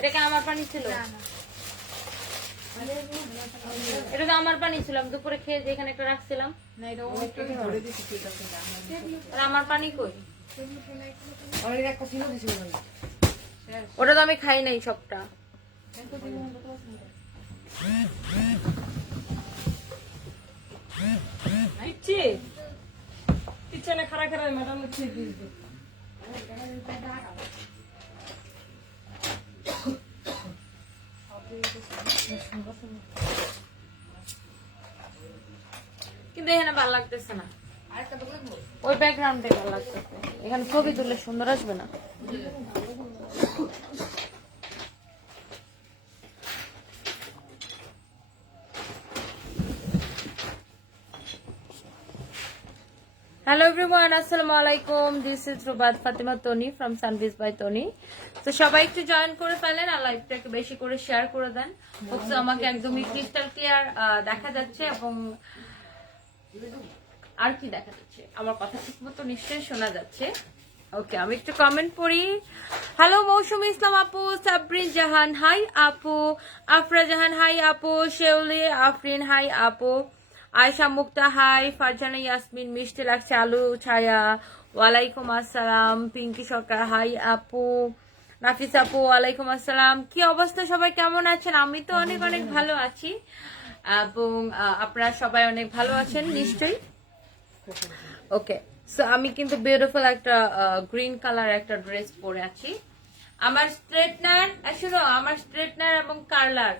এটা কি আমার পানি ছিল? এটা তো আমার পানি ছিল, আমি দুপুরে খেয়ে যেখানে একটা রাখছিলাম। আর আমার পানি কই? ওটা তো আমি খাই নাই সবটা। কিচেনে খারা খারা ম্যাডাম হচ্ছে কিন্তু এখানে ভালো লাগতেছে না, ওই ব্যাকগ্রাউন্ডে ভালো লাগতেছে। এখানে ছবি তুললে সুন্দর আসবে না। Hello everyone, assalamu alaikum. This is Rubat Fatima Tony from Sunbiz by Tony. তো সবাই একটু জয়েন করে ফেলেন আর লাইভটাকে বেশি করে শেয়ার করে দেন। হোপসো আমাকে একদমই ক্রিস্টাল ক্লিয়ার দেখা যাচ্ছে এবং আর কি দেখা যাচ্ছে, আমার কথা ঠিক মতো নিশ্চয়ই শোনা যাচ্ছে। ওকে, আমি একটু কমেন্ট পড়ি। হ্যালো মৌসুমী ইসলাম আপু, সাবরিন জাহান হাই আপু, আফরা জাহান হাই আপু, শেউলি আফরিন হাই আপু, আয়শা মুক্তা হাই, ফারজানা ইয়াসমিন মিষ্টি লাগছে আলু ছায়া ওয়ালাইকুম আসসালাম, পিঙ্কি সরকার হাই আপু, নাফিস আপু ওয়ালাইকুম আসসালাম। কি অবস্থা, সবাই কেমন আছেন? আমি তো অনেক অনেক ভালো আছি এবং আপনারা সবাই অনেক ভালো আছেন নিশ্চয়ই। ওকে, সো আমি কিন্তু বিউটিফুল একটা গ্রিন কালার একটা ড্রেস পরে আছি। আমার স্ট্রেটনার শুনো, আমার স্ট্রেটনার এবং কার্লার,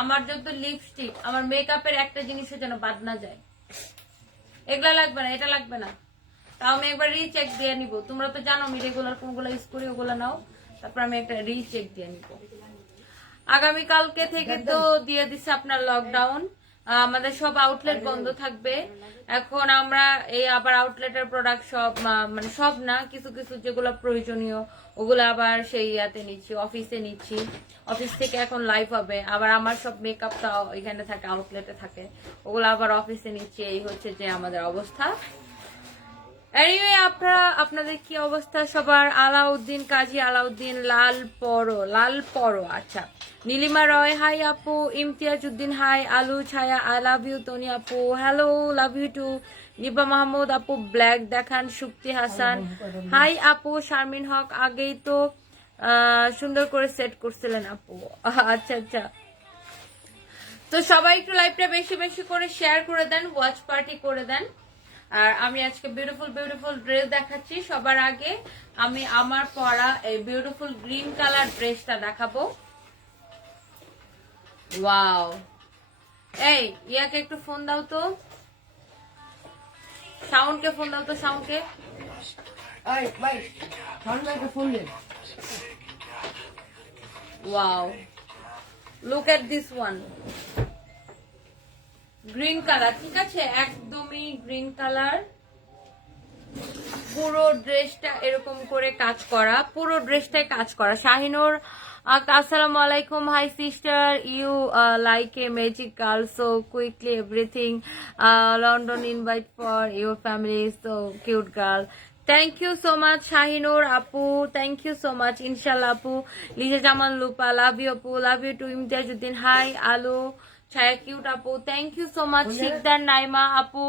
আমার যত লিপস্টিক, আমার মেকআপের একটা জিনিসও যেন বাদ না যায়। এগুলা লাগবে না, এটা লাগবে না, তাও আমি একবার রিচেক দিয়ে নিব। তোমরা তো জানো আমি রেগুলার কোনগুলো ইউজ করি, ওগুলো নাও, তারপর আমি একটা রিচেক দিয়ে নিব। আগামীকালকে থেকে তো দিয়ে দিচ্ছে আপনার লকডাউন, আমাদের সব আউটলেট বন্ধ থাকবে। এখন আমরা এই আবার আউটলেটের প্রোডাক্ট সব মানে সব না, কিছু কিছু যেগুলো প্রয়োজনীয় ওগুলো আবার সেই ইয়াতে নিচ্ছি, অফিসে নিচ্ছি। অফিস থেকে এখন লাইভ হবে, আবার আমার সব মেকআপটা এখানে থাকে, আউটলেটে থাকে, ওগুলো আবার অফিসে নিচ্ছি। এই হচ্ছে যে আমাদের অবস্থা। এনিওয়ে, আপনাদের কি অবস্থা সবার? আলাউদ্দিন কাজী আলাউদ্দিন লাল পরো আচ্ছা, নীলিমা রয় হাই আপু, ইমতিয়াজ উদ্দিন হাই, আলু ছায়া আই লাভ ইউ, তনি আপু হ্যালো লাভ ইউ টু, নিবা মাহমুদ আপু ব্ল্যাক দেখান, সুক্তি হাসান হাই আপু, শারমিন হক আগেই তো সুন্দর করে সেট করছিলেন আপু। আচ্ছা আচ্ছা, তো সবাই একটু লাইভটা বেশি বেশি করে শেয়ার করে দেন, ওয়াচ পার্টি করে দেন। আর আমি আজকে বিউটিফুল বিউটিফুল ড্রেস দেখাচ্ছি। সবার আগে আমি আমার পরা এই বিউটিফুল গ্রিন কালার ড্রেসটা দেখাবো। ওয়াও, এই ইয়াকে একটু ফোন দাও তো, সাউন্ডকে ফোন দাও তো, সাউন্ডকে। Wow, look at this one, green colour, ঠিক আছে, একদমই গ্রিন কালার। পুরো ড্রেসটা এরকম করে কাজ করা, পুরো ড্রেসটাই কাজ করা। শাহিনুর আসসালামু আলাইকুম, hi sister, you like a magic girl so quickly everything, London invite for your family so cute girl. Thank you so much Shahinur আপু, থ্যাংক ইউ সো মাচ। ইনশাল্লাহ আপু, লিজা জামান লুপা লাভ ইউ আপু, love you too. Imtiazuddin hi, Alu Chhaya cute আপু, thank you so much. Sikdar Naima আপু,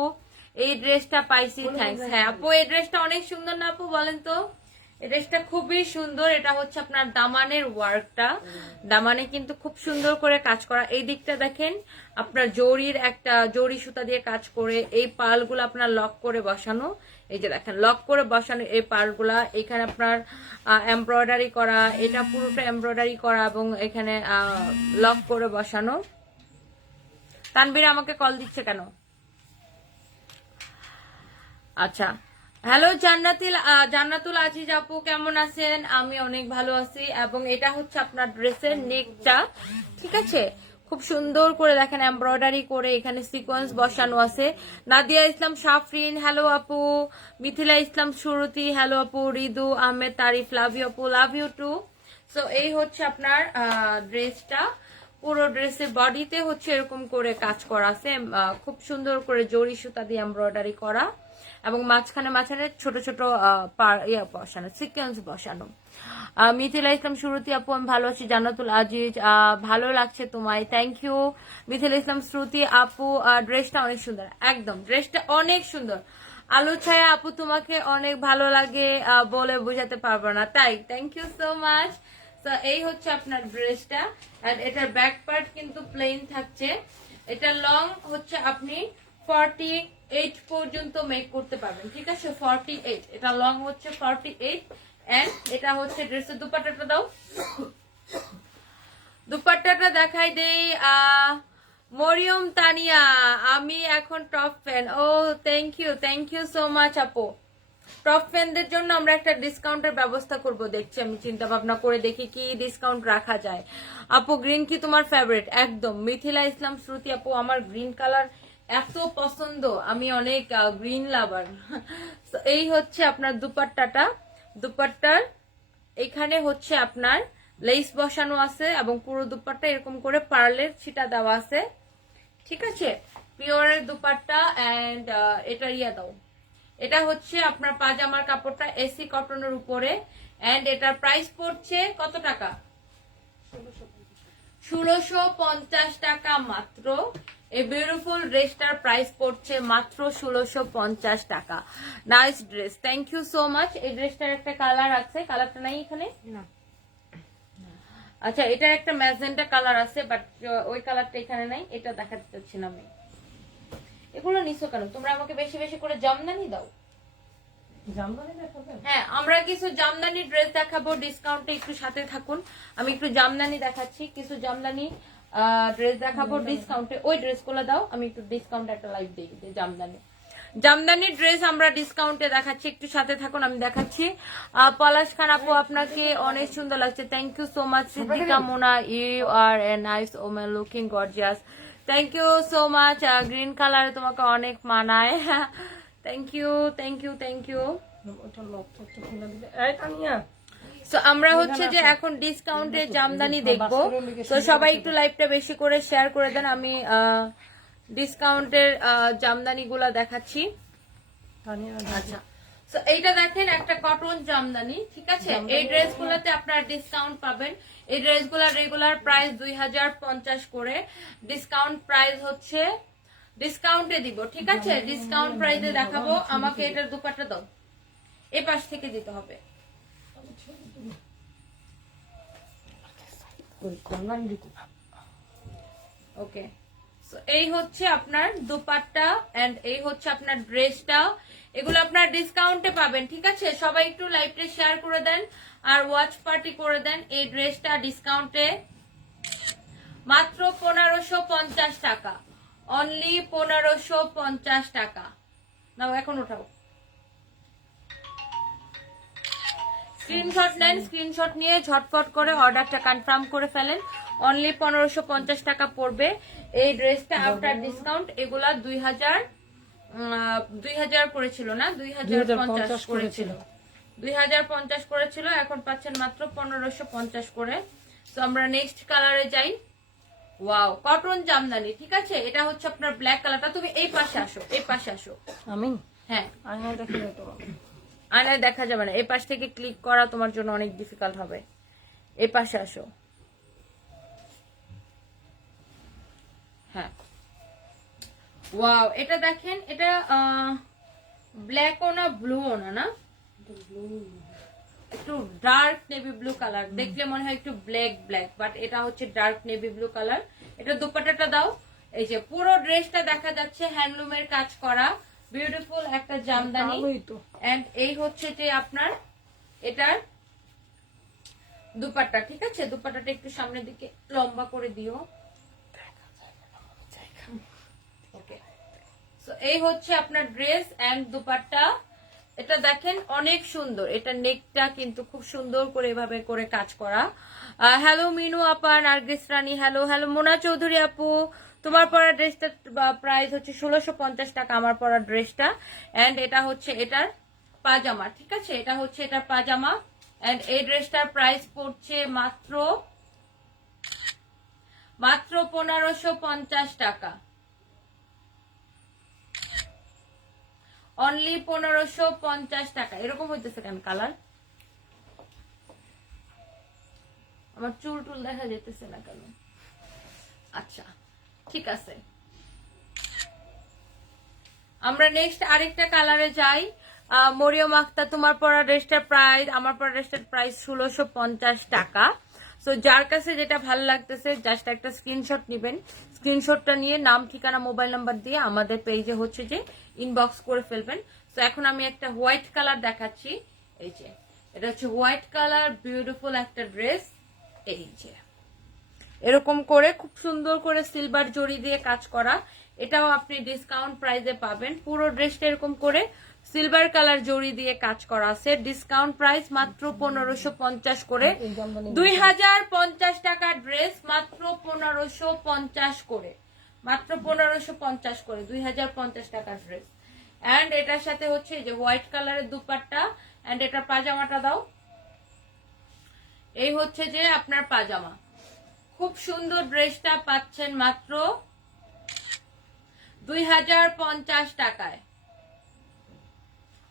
এই ড্রেসটা পাইছি, thanks. হ্যাঁ আপু, এই ড্রেসটা অনেক সুন্দর না আপু, বলেন তো? এই ড্রেসটা খুবই সুন্দর। এটা হচ্ছে আপনার দামানের ওয়ার্কটা, দামানে কিন্তু খুব সুন্দর করে কাজ করা। এই দিকটা দেখেন, আপনার জরির একটা জরি সুতা দিয়ে কাজ করে এই পার্লগুলো আপনার লক করে বসানো। এই যে দেখেন, লক করে বসানো এই পার্লগুলা, এখানে আপনার এমব্রয়ডারি করা, এটা পুরোটা এমব্রয়ডারি করা এবং এখানে লক করে বসানো। তানবীর আমাকে কল দিচ্ছে কেন? আচ্ছা, হ্যালো জান্নাতুল আজিজ আপু, কেমন আছেন? আমি অনেক ভালো আছি। এবং এটা হচ্ছে আপনার ড্রেসের নেকটা, ঠিক আছে, খুব সুন্দর করে দেখেন এমব্রয়ডারি করে এখানে সিকোয়েন্স বসানো আছে। নাদিয়া ইসলাম সাফরিন হ্যালো আপু, মিথিলা ইসলাম সুরতি হ্যালো আপু, রিদু আহমেদ তারিফ লাভ ইউ আপু, লাভ ইউ টু। সো এই হচ্ছে আপনার ড্রেসটা, পুরো ড্রেসের বডিতে হচ্ছে এরকম করে কাজ করা আছে, খুব সুন্দর করে জরি সুতা দিয়ে এমব্রয়ডারি করা। এবং মাঝখানে মাঝখানে ছোট ছোট বসানো, সিকোয়েন্স বসানো। মিথিলা ইসলাম শ্রুতি আপু, আমি ভালো আছি। জান্নাতুল আজিজ, ভালো লাগছে তোমায়, থ্যাংক ইউ। মিথিলা ইসলাম শ্রুতি আপু, ড্রেসটা অনেক সুন্দর, একদম ড্রেসটা অনেক সুন্দর। আলু ছায়া আপু, তোমাকে অনেক ভালো লাগে বলে বোঝাতে পারবো না, তাই থ্যাংক ইউ সো মাচ। তো এই হচ্ছে আপনার ড্রেসটা, এন্ড এটার ব্যাক পার্ট কিন্তু প্লেন থাকছে। এটা লং হচ্ছে আপনি 48 পর্যন্ত মেক করতে পারবেন, ঠিক আছে? 48, এটা লং হচ্ছে 48, এন্ড এটা হচ্ছে ড্রেসের দুপাট্টাটা দাও, দুপাট্টাটা দেখাই দেই। মরিয়ম তানিয়া, আমি এখন top fan. Oh thank you so much আপু। টপ ফ্যানদের জন্য আমরা একটা ডিসকাউন্টের ব্যবস্থা করব, দেখছি আমি চিন্তা ভাবনা করে দেখি কি ডিসকাউন্ট রাখা যায়। আপু গ্রিন কি তোমার ফেভারিট? একদম। মিথিলা ইসলাম শ্রুতি আপু, আমার গ্রিন কালার এত পছন্দ, আমি অনেক গ্রিন লাভার। এই হচ্ছে আপনার দুপাট্টাটা, দুপাট্টার এখানে হচ্ছে আপনার লেস বসানো আছে এবং পুরো দুপাট্টা এরকম করে পার্লের ছিটা দেওয়া আছে, ঠিক আছে? পিওরের দুপাট্টা, এন্ড এটা দাও, এটা হচ্ছে আপনার পাজামার কাপড়টা এসি কটনের উপরে, এন্ড এটার প্রাইস পড়ছে কত টাকা? 1650 টাকা মাত্র। এই বিউটিফুল ড্রেসটার প্রাইস পড়ছে মাত্র 1650 টাকা। Nice dress, thank you so much. এই ড্রেসটার একটা কালার আছে, কালারটা নাই এখানে না? আচ্ছা, এটার একটা ম্যাজেন্টা কালার আছে, বাট ওই কালারটা এখানে নাই, এটা দেখাতে চাচ্ছি না আমি। এগুলো নিছো কেন তোমরা? আমাকে বেশি বেশি করে জামদানি দাও। হ্যাঁ, আমরা কিছু জামদানি ড্রেস দেখাবো ডিসকাউন্টে, একটু সাথে থাকুন। আমি একটু জামদানি দেখাচ্ছি, কিছু জামদানি ড্রেস দেখাবো ডিসকাউন্টে। ওই ড্রেসগুলো দাও, আমি একটু ডিসকাউন্টে একটা লাইভ দিই। জামদানি ড্রেস আমরা ডিসকাউন্টে দেখাচ্ছি, একটু সাথে থাকুন, আমি দেখাচ্ছি। পলাশ খান আপু, আপনাকে অনেক সুন্দর লাগছে, thank you so much. Siddiqa Mona, you are a nice women, looking gorgeous, thank you so much. Green কালারে তোমাকে অনেক মানায়, thank you thank you thank you. তো আমরা হচ্ছে যে এখন ডিসকাউন্টে জামদানি দেখবো, তো সবাই একটু লাইভটা বেশি করে শেয়ার করে দেন। আমি ডিসকাউন্টের জামদানি গুলা দেখাচ্ছি। আচ্ছা, তো এইটা দেখেন একটা কটন জামদানি, ঠিক আছে? এই ড্রেস গুলাতে আপনার ডিসকাউন্ট পাবেন। এই ড্রেস গুলার রেগুলার প্রাইস 2050 করে, ডিসকাউন্ট প্রাইস হচ্ছে, ডিসকাউন্টে দিব, ঠিক আছে? ডিসকাউন্ট প্রাইসে দেখাবো। আমাকে এটার দুপাট্টা দাও, এই পাশ থেকে দিতে হবে। ওকে, এই হচ্ছে আপনার দুপাট্টা, এন্ড এই হচ্ছে আপনার ড্রেসটা। এগুলো আপনার ডিসকাউন্টে পাবেন, ঠিক আছে? সবাই একটু লাইভটা শেয়ার করে দেন আর ওয়াচ পার্টি করে দেন। এই ড্রেসটা ডিসকাউন্টে মাত্র 1550 টাকা, অনলি 1550 টাকা। নাও এখন উঠাও, স্ক্রিনশট নেন, স্ক্রিনশট নিয়ে ঝটফট করে অর্ডারটা কনফার্ম করে ফেলেন। অনলি 1550 টাকা পড়বে এই ড্রেসটা আফটার ডিসকাউন্ট। এগুলা 2000 করেছিল না, 2050 করেছিল, 2050 করেছিল, এখন পাচ্ছেন মাত্র 1550 করে। তো আমরা নেক্সট কালারে যাই। ওয়াও, কটন জামদানি, ঠিক আছে? এটা হচ্ছে আপনার ব্ল্যাক কালারটা। তুমি এই পাশে আসো, এই পাশে আসো। আমি হ্যাঁ, আয়নায় দেখা যায় তো, আয়নায় দেখা যাবে না, এই পাশ থেকে ক্লিক করা তোমার জন্য অনেক ডিফিকাল্ট হবে। এই পাশে আসো। হ্যাঁ, ওয়াও, এটা দেখেন, এটা ব্ল্যাকও না ব্লুও না, না একটু ডার্ক নেভি ব্লু কালার, দেখলে মনে হয় একটু ব্ল্যাক ব্ল্যাক, বাট এটা হচ্ছে ডার্ক নেভি ব্লু কালার। এটা দুপাট্টাটা দাও। এই যে পুরো ড্রেসটা দেখা যাচ্ছে হ্যান্ডলুমের কাজ করা, বিউটিফুল একটা জামদানি, এন্ড এই হচ্ছে যে আপনার এটার দুপাট্টা, ঠিক আছে? দুপাট্টাটা একটু সামনের দিকে লম্বা করে দিও। ওকে, সো এই হচ্ছে আপনার ড্রেস এন্ড দুপাট্টা। এটা দেখেন অনেক সুন্দর, এটা নেকটা কিন্তু খুব সুন্দর করে এভাবে করে কাজ করা। হ্যালো মিনু আপা, নার্গিস রানী, হ্যালো হ্যালো। মোনা চৌধুরী আপু, তোমার পরা ড্রেসটা প্রাইস হচ্ছে 1650 টাকা, আমার পরা ড্রেসটা। এন্ড এটা হচ্ছে এটার পাজামা, ঠিক আছে? এটা হচ্ছে এটার পাজামা, এন্ড এই ড্রেসটার প্রাইস পড়ছে মাত্র 1550 টাকা। অনলি 1550 টাকা। এরকম হইতেছে কেন কালার? আমার চুল টুল দেখা যেতেছে না কেন? আচ্ছা ঠিক আছে, আমরা নেক্সট আরেকটা কালারে যাই। মরিয়ম আক্তার, তোমার পরা ড্রেসটার প্রাইস, আমার পরা ড্রেসটার প্রাইস 1650 টাকা। সো যার কাছে যেটা ভালো লাগতেছে জাস্ট একটা স্ক্রিনশট নেবেন, স্ক্রিনশটটা নিয়ে নাম ঠিকানা মোবাইল নাম্বার দিয়ে আমাদের পেজে হচ্ছে যে ইনবক্স করে ফেলবেন। তো এখন আমি একটা হোয়াইট কালার দেখাচ্ছি। এই যে এটা হচ্ছে হোয়াইট কালার, বিউটিফুল একটা ড্রেস। এই যে এরকম করে খুব সুন্দর করে সিলভার জড়ি দিয়ে কাজ করা, এটাও আপনি ডিসকাউন্ট প্রাইসে পাবেন। পুরো ড্রেসটা এরকম করে সিলভার কালার জড়ি দিয়ে কাজ করা আছে। ডিসকাউন্ট প্রাইস মাত্র 1550 করে, 2050 টাকার ড্রেস মাত্র 1550 করে, মাত্র 1550 করে 2050 টাকার ড্রেস। এন্ড এটার সাথে হচ্ছে যে হোয়াইট কালারের দুপাট্টা, এন্ড এটা পাজামাটা দাও। এই হচ্ছে যে আপনার পাজামা। খুব সুন্দর ড্রেসটা পাচ্ছেন মাত্র 2050 টাকায়।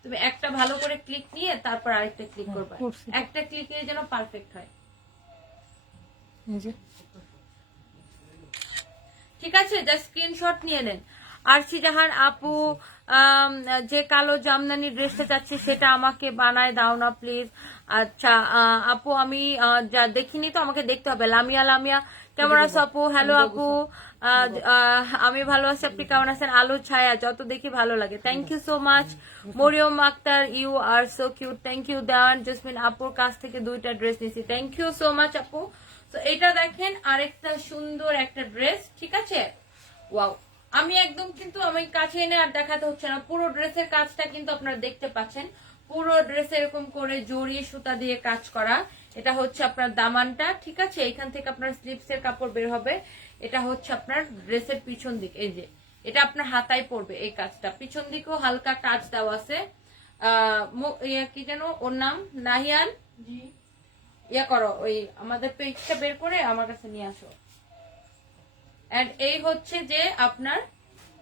তুমি একটা ভালো করে ক্লিক নিয়ে তারপর আরেকটা ক্লিক করবে, একটা ক্লিক নিয়ে যেন পারফেক্ট হয়। ঠিক আছে, জাস্ট স্ক্রিনশট নিয়ে নেন। আরশি জাহান আপু, যে কালো জামদানি ড্রেসটা চাচ্ছি সেটা আমাকে বানায় দাও না প্লিজ। আচ্ছা আপু, আমি যা দেখিনি তো, আমাকে দেখতে হবে। লামিয়া, লামিয়া কেমন আছো আপু? হ্যালো আপু, আমি ভালো আছি, আপনি কেমন আছেন? আলো ছায়া যত দেখি ভালো লাগে, thank you so much. Maryam Akter, you are so cute, thank you. Dewan Jasmin আপুর কাছ থেকে 2টা ড্রেস নিয়েছি, থ্যাংক ইউ সো মাচ আপু। তো এটা দেখেন আরেকটা সুন্দর একটা ড্রেস, ঠিক আছে? ওয়াও, আমি একদম কিন্তু আমি কাছে এনে আর দেখাতে হচ্ছে না, পুরো ড্রেসের কাজটা কিন্তু আপনারা দেখতে পাচ্ছেন। পুরো ড্রেস এরকম করে জড়িয়ে সুতা দিয়ে কাজ করা। এটা হচ্ছে আপনার দামানটা, ঠিক আছে? এখান থেকে আপনার স্লিপস এর কাপড় বের হবে। এটা হচ্ছে আপনার ড্রেসের পিছন দিক, এই যে এটা আপনার হাতায় পড়বে এই কাজটা। পিছন দিকেও হালকা কাজ দেওয়া আছে। কি যেন ওর নাম, নাহিয়ান, ইয়া করো, ওই আমাদের পেজটা বের করে আমার কাছে নিয়ে আসো। এন্ড এই হচ্ছে যে আপনার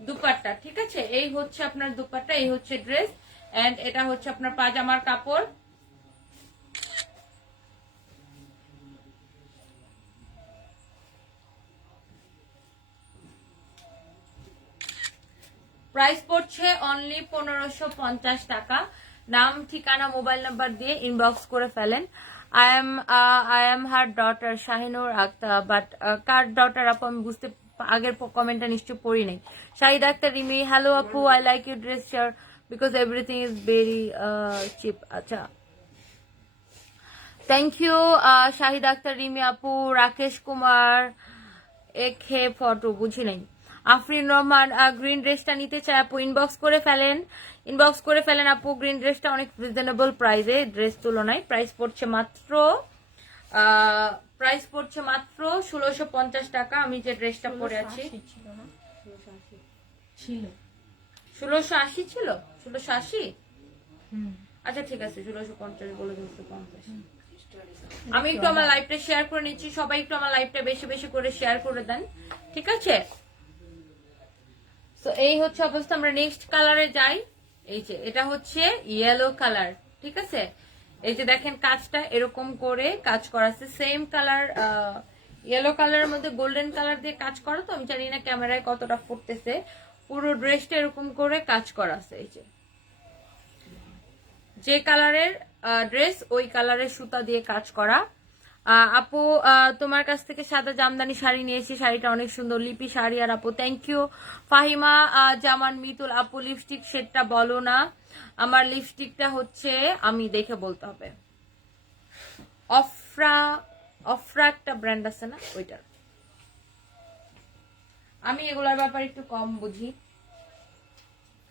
দুপাট্টা, ঠিক আছে? এই হচ্ছে আপনার দুপাট্টা, এই হচ্ছে ড্রেস, এন্ড এটা হচ্ছে আপনার পাজামার কাপড়। প্রাইস পড়ছে অনলি 1550 টাকা। নাম ঠিকানা মোবাইল নাম্বার দিয়ে ইনবক্স করে ফেলেন। I am her daughter Shahinur Akter, but কার ডটার আপু আমি বুঝতে, আগের কমেন্টটা নিশ্চয় পড়ি নাই। শাহিদ আক্তার রিমি, হ্যালো আপু, I like your dress sure because everything is very cheap. আচ্ছা, থ্যাংক ইউ শাহিদ আক্তার রিমি আপু। রাকেশ কুমার এক হে ফটো বুঝি নাই। আফরিন রহমান, গ্রিন ড্রেসটা নিতে চাই আপু, ইনবক্স করে ফেলেন, ইনবক্স করে ফেলেন আপু। গ্রিন ড্রেসটা অনেক রিজনেবল প্রাইসে, ড্রেস তুলনায় প্রাইস পড়ছে মাত্র 1650 টাকা। আমি যে ড্রেসটা পরে আছি 1680 ছিল, 1680। আচ্ছা ঠিক আছে, 1650 বলে 250। আমি একটু আমার লাইভটা শেয়ার করে নিচ্ছি, সবাই একটু আমার লাইভটা বেশি বেশি করে শেয়ার করে দেন, ঠিক আছে? তো এই হচ্ছে অবস্থা। আমরা নেক্সট কালারে যাই। এই যে এটা হচ্ছে ইয়েলো কালার, ঠিক আছে? এই যে দেখেন কাজটা এরকম করে কাজ করা আছে, সেম কালার, ইয়েলো কালারের মধ্যে গোল্ডেন কালার দিয়ে কাজ করা। তো আমি জানি না ক্যামেরায় কতটা ফুটতেছে, পুরো ড্রেসটা এরকম করে কাজ করা আছে। এই যে কালারের ড্রেস ওই কালারের সুতা দিয়ে কাজ করা। আপু তোমার কাছ থেকে সাদা জামদানি শাড়ি নিয়েছি, শাড়িটা অনেক সুন্দর, লিপি শাড়ি। আর আপু থ্যাংক ইউ। ফাহিমা জামান মিতুল আপু, লিপস্টিক শেডটা বলো না। আমার লিপস্টিকটা হচ্ছে, আমি দেখে বলতে হবে, অফরা একটা ব্র্যান্ড আছে না, ওইটার। আমি এগুলার ব্যাপারে একটু কম বুঝি,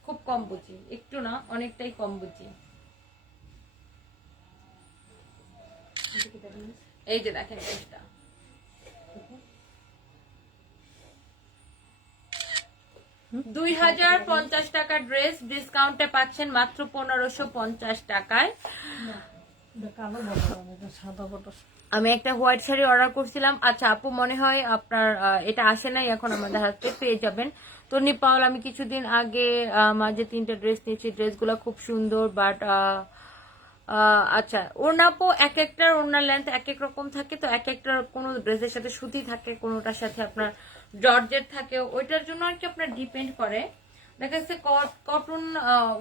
খুব কম বুঝি, একটু না অনেকটাই কম বুঝি। এই যে দেখেন ড্রেসটা, $2050 টাকার ড্রেস, ডিসকাউন্টে পাচ্ছেন মাত্র 1550 টাকায়। আমি একটা হোয়াইট শাড়ি অর্ডার করছিলাম। আচ্ছা আপু, মনে হয় আপনার এটা আসে নাই, এখন আমাদের হাতে পেয়ে যাবেন। তো নিপাল, আমি কিছুদিন আগে মাঝে 3টা ড্রেস নিয়েছি, ড্রেসগুলো খুব সুন্দর, বাট আচ্ছা ওড়না আপু, এক একটার ওড়নার লেন্থ এক এক রকম থাকে, তো এক একটার কোনো ড্রেসের সাথে সুতি থাকে, কোনোটার সাথে আপনার জর্জেট থাকে, ওইটার জন্য আর কি আপনার ডিপেন্ড করে। দেখা যাচ্ছে কটন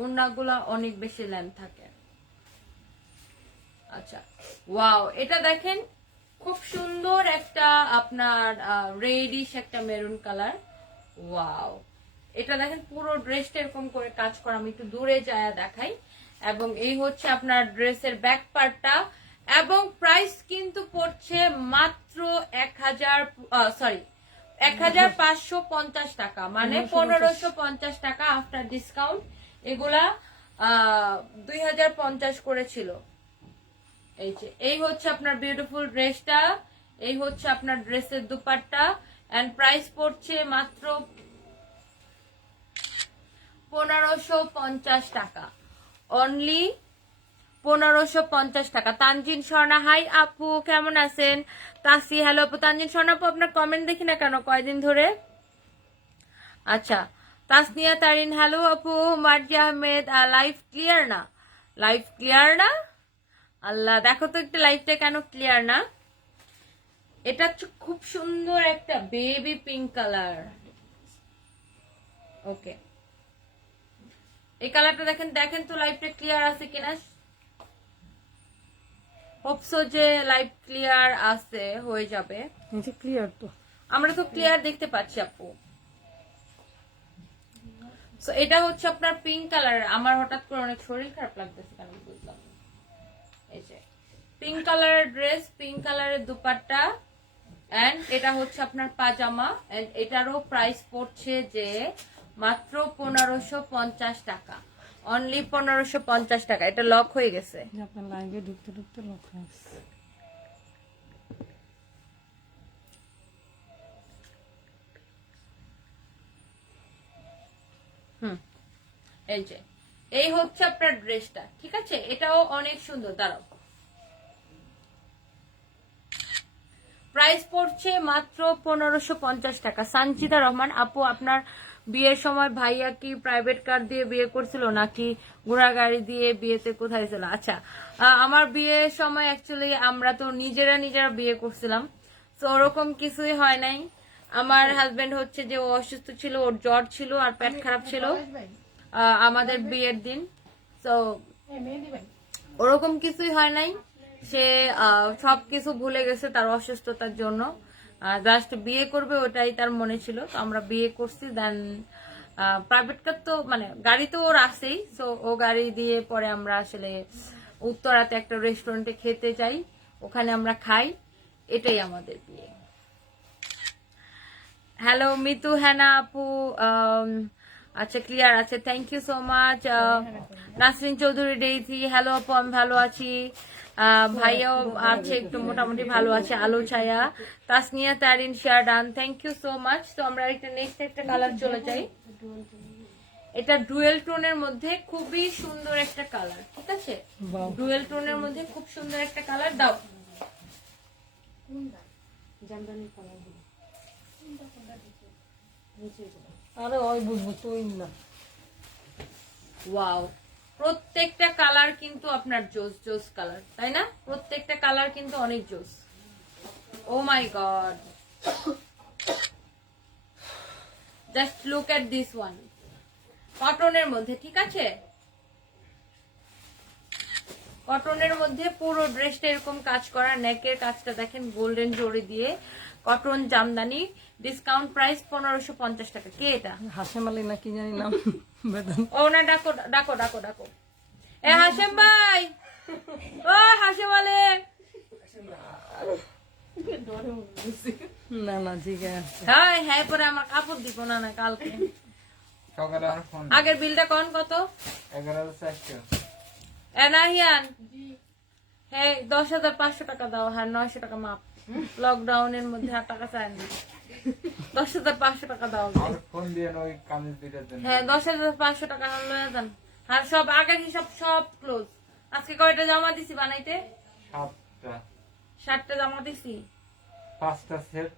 ওড়নাগুলা অনেক বেশি লেন্থ থাকে। আচ্ছা, ওয়াও, এটা দেখেন খুব সুন্দর একটা আপনার রেডিশ একটা মেরুন কালার। ওয়াও, এটা দেখেন পুরো ড্রেসটা এরকম করে কাজ করা, আমি একটু দূরে যায় দেখাই। এবং এই হচ্ছে আপনার ড্রেসের ব্যাক পার্টটা, এবং প্রাইস কিন্তু পড়ছে মাত্র 1550 টাকা, মানে 1550 টাকা আফটার ডিসকাউন্ট। এগুলা 2050 করেছিল। এই হচ্ছে আপনার বিউটিফুল ড্রেসটা, এই হচ্ছে আপনার ড্রেসের দুপাট্টা, এন্ড প্রাইস পড়ছে মাত্র 1550 টাকা, অনলি 1550 টাকা। তানজিন স্বর্ণা, হাই আপু, কেমন আছেন? তাসি, হ্যালো আপু। তানজিন স্বর্ণা আপু, আপনার কমেন্ট দেখি না কেন কয়দিন ধরে? আচ্ছা, তাসনিয়া তারিন, হ্যালো আপু। মার্জি আহমেদ, লাইভ ক্লিয়ার না? লাইভ ক্লিয়ার না? আল্লাহ, দেখো তো একটু লাইভটা কেন ক্লিয়ার না। এটা হচ্ছে খুব সুন্দর একটা বেবি পিঙ্ক কালার। ওকে, এই কালারটা দেখেন, দেখেন তো লাইভটা ক্লিয়ার আছে কিনা। হোপসো যে লাইভ ক্লিয়ার আছে, হয়ে যাবে। ক্লিয়ার তো, আমরা তো ক্লিয়ার দেখতে পাচ্ছি আপু। সো এটা হচ্ছে আপনার পিঙ্ক কালার। আমার হঠাৎ করে অনেক শরীর খারাপ লাগতেছে, কেন বুঝলাম না। এই যে পিঙ্ক কালারের ড্রেস, পিঙ্ক কালারের দুপাট্টা, এন্ড এটা হচ্ছে আপনার পাজামা, এন্ড এটারও প্রাইস পড়ছে যে মাত্র 1550 টাকা, অনলি 1550 টাকা। এটা লক হয়ে গেছে। আপনার লাইভে ঢুকতে ঢুকতে লক হয়েছে। এই যে এই হচ্ছে আপনার ড্রেসটা, ঠিক আছে? এটাও অনেক সুন্দর। দাঁড়াও, প্রাইস পড়ছে মাত্র 1550 টাকা। সানজিদা রহমান আপু, আপনার বিয়ের সময় ভাইয়া কি প্রাইভেট কার দিয়ে বিয়ে করছিল নাকি ঘোড়া গাড়ি দিয়ে? বিয়েতে কোথায় ছিল? আচ্ছা, আমার বিয়ের সময় অ্যাকচুয়ালি আমরা তো নিজেরা বিয়ে করছিলাম, তো ওরকম কিছুই হয় নাই। আমার হাজবেন্ড হচ্ছে যে ও অসুস্থ ছিল, ওর জ্বর ছিল আর পেট খারাপ ছিল আমাদের বিয়ের দিন, তো ওরকম কিছুই হয় নাই। সে সবকিছু ভুলে গেছে তার অসুস্থতার জন্য, জাস্ট বিয়ে করবে ওটাই তার মনে ছিল। তো আমরা বিয়ে করছি, দেন প্রাইভেট কার তো মানে গাড়ি তো ওর আছেই, তো ও গাড়ি দিয়ে পরে আমরা আসলে উত্তরাতে একটা রেস্টুরেন্টে খেতে যাই, ওখানে আমরা খাই, এটাই আমাদের বিয়ে। হ্যালো মিতু, হ্যানা আপু, আচ্ছা ক্লিয়ার আছে, thank you so much. Nasrin Chowdhury Daisy, hello আপু, আমি ভালো আছি। ভাইয়াও আছে একটু মোটামুটি ভালো আছে। আলো ছায়া, Tasnia Tarin, share done, thank you so much. তো আমরা একটা নেক্সট একটা কালার চলে যাই। এটা ডুয়েল টোনের মধ্যে খুবই সুন্দর একটা কালার, ঠিক আছে? ডুয়েল টোনের মধ্যে খুব সুন্দর একটা কালার। দাও জামদানি কালার, আরে ওই বুঝবো তুই না। ওয়াও, প্রত্যেকটা কালার কিন্তু আপনার জোস জোস কালার, তাই না? প্রত্যেকটা কালার কিন্তু অনেক জোস। Oh my god, just look at this one. কটনের মধ্যে, ঠিক আছে? কটনের মধ্যে পুরো ড্রেসটা এরকম কাজ করা, নেকের কাজটা দেখেন গোল্ডেন জড়ি দিয়ে, কটন জামদানি, ডিসকাউন্ট প্রাইস 1550 টাকা। কে এটা? হাসেম আলী না কি জানি নাম। ও না, ডাকো ডাকো ডাকো ডাকো। এ হাসেম ভাই, ও হাসেম আলী। না না ঠিক আছে। হ্যাঁ হ্যাঁ, পরে আমার কাপড় দিব না না কালকে। আগের বিলটা কোন কত? 11,400। এনাহিয়ান, হ্যাঁ 10,500 টাকা দাও। হ্যাঁ 900 টাকা মাপ, লকডাউনের মধ্যে আর টাকা চাই না। 10,500 টাকা দাও। ফোন দিয়ে ওই কামিজ দুইটার জন্য। হ্যাঁ 10,500 টাকা লয়ে যান। আর সব আগের হিসাব সব ক্লোজ। আজকে কয়টা জামা দিছি বানাইতে? 7টা। 7টা জামা দিছি, 5টা সেট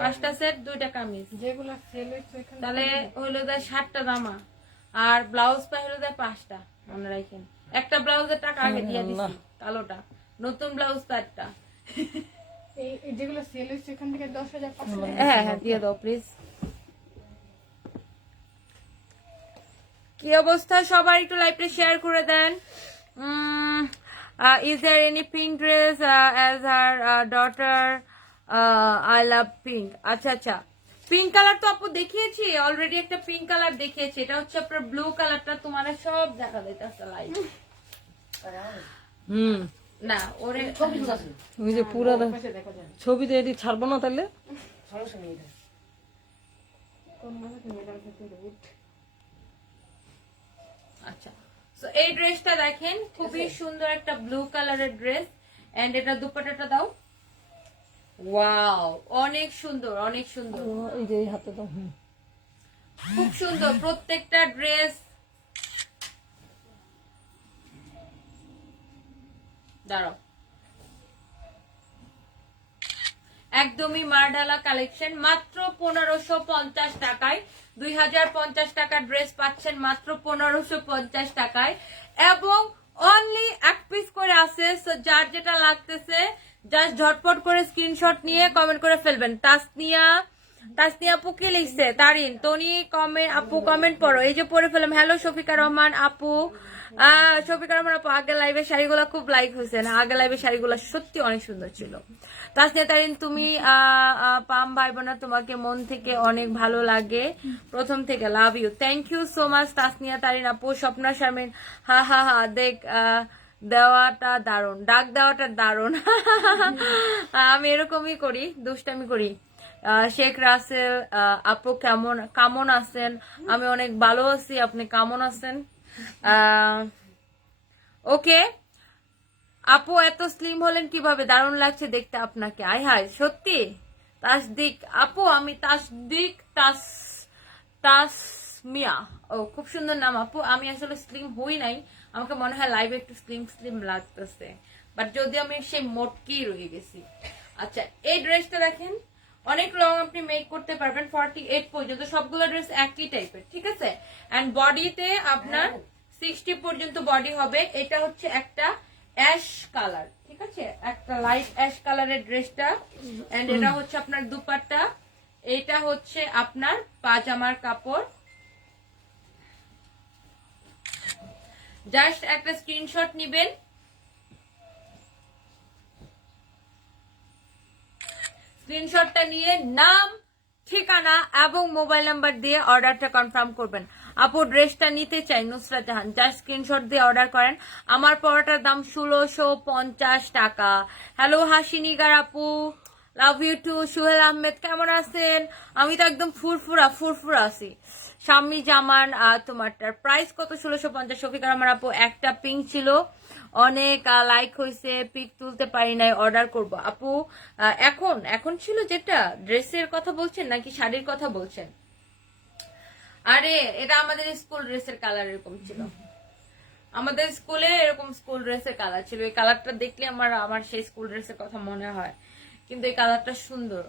5টা সেট 2টা কামিজ, যেগুলা সেল হচ্ছে এখানে তাহলে হইলো দেয় 7টা জামা, আর ব্লাউজ পাই হইলো দেয় 5টা। মনে রাখেন, একটা ব্লাউজের টাকা আগে দিয়ে দিছি, কালোটা, নতুন ব্লাউজ 4টা। এই যেগুলো সেল হচ্ছে এখান থেকে 10,500 হ্যাঁ হ্যাঁ দিয়ে দাও প্লিজ। কি অবস্থা সবাই, একটু লাইভটা শেয়ার করে দেন। Is there any pink dress as her daughter? I love pink. আচ্ছা আচ্ছা, পিঙ্ক কালার তো আপু দেখিয়েছি অলরেডি, একটা পিঙ্ক কালার দেখিয়েছি, এটা হচ্ছে আপনার ব্লু কালারটা, তোমার সব দেখা যাইতেছে লাইভ। না ওরে ওই যে পুরা ছবি দিয়ে এটি ছাড়বো না তাহলে আচ্ছা, সো এই ড্রেসটা দেখেন, খুবই সুন্দর একটা ব্লু কালারের ড্রেস, এন্ড এটা দুপাট্টাটা দাও। ওয়াও, অনেক সুন্দর, অনেক সুন্দর, এই যে এই হাতে দাও। খুব সুন্দর প্রত্যেকটা ড্রেস। দাঁড়াও, একদমই মারঢালা কালেকশন, মাত্র 1550 টাকায়, 2050 টাকার ড্রেস পাচ্ছেন মাত্র 1550 টাকায়, এবং অনলি এক পিস করে আছে। সো যার যেটা লাগতেছে জাস্ট ঝটপট করে স্ক্রিনশট নিয়ে কমেন্ট করে ফেলবেন। তাসনিয়া আপু কি লিখছে? তারিন তনি কমেন্ট, আপু কমেন্ট পড়ো। এই যে পড়ে ফেলাম, হ্যালো শফিকা রহমান আপু। শফিকা রহমান আপু, আগের লাইভের শাড়িগুলো খুব লাইক হয়েছে না? আগের লাইভের শাড়িগুলো সত্যি অনেক সুন্দর ছিল। তাসনিয়া তারিন তুমি পাম ভাই বোনা, তোমাকে মন থেকে অনেক ভালো লাগে প্রথম থেকে, love you, thank you so much Tasnia Tarin আপু। স্বপ্না শারমিন, হা হা হা, দেখ দেওয়াটা দারুণ, ডাক দেওয়াটা দারুণ। আমি এরকমই করি, দুষ্টামি করি। শেখ রাসেল আপু কেমন আছেন? আমি অনেক ভালো আছি, আপনি কেমন আছেন? ওকে আপু, এত স্লিম হলেন কিভাবে? দারুণ লাগছে দেখতে আপনাকে। আয় হায়, সত্যি? তাসদিক আপু, আমি তাসমিয়া, ও খুব সুন্দর নাম আপু। আমি আসলে স্লিম হই নাই, আমাকে মনে হয় লাইভে একটু স্লিম লাগতেছে, বাট যদিও আমি সেই মোটকেই রয়ে গেছি। আচ্ছা, এই ড্রেসটা দেখেন, অনেক লং আপনি মেক করতে পারবেন, 48 পর্যন্ত, সবগুলো ড্রেস একই টাইপের, ঠিক আছে? এন্ড বডিতে আপনার 60 পর্যন্ত বডি হবে। এটা হচ্ছে একটা অ্যাশ কালার, ঠিক আছে, একটা লাইট অ্যাশ কালারের ড্রেসটা, এন্ড এটা হচ্ছে আপনার দুপাট্টা, এটা হচ্ছে আপনার পাজামার কাপড়। জাস্ট একটা স্ক্রিনশট নিবেন, স্ক্রিনশটটা নিয়ে নাম, ঠিকানা এবং মোবাইল নাম্বার দিয়ে অর্ডারটা কনফার্ম করবেন। আপু ড্রেসটা নিতে চাই, নুসরাত জাহান, জাস্ট স্ক্রিনশট দিয়ে অর্ডার করেন। আমার পড়াটার দাম 1650 টাকা। হ্যালো হাসিনিগার আপু, love you too. Suhel Ahmed কেমন আছেন? আমি তো একদম ফুরফুরা আছি। শাম্মী জামান, তোমারটার প্রাইস কত? 1650। শফিকা রহমান আপু, একটা পিঙ্ক ছিল, অনেক লাইক হয়েছে, পিক তুলতে পারি নাই, অর্ডার করব আপু। এখন ছিল যেটা, ড্রেসের কথা বলছেন নাকি শাড়ির কথা বলছেন? আরে এটা আমাদের স্কুল ড্রেসের কালার এরকম ছিল, আমাদের স্কুলে এরকম স্কুল ড্রেসের কালার ছিল। এই কালারটা দেখলে আমার সেই স্কুল ড্রেসের কথা মনে হয়, কিন্তু এই কালারটা সুন্দর।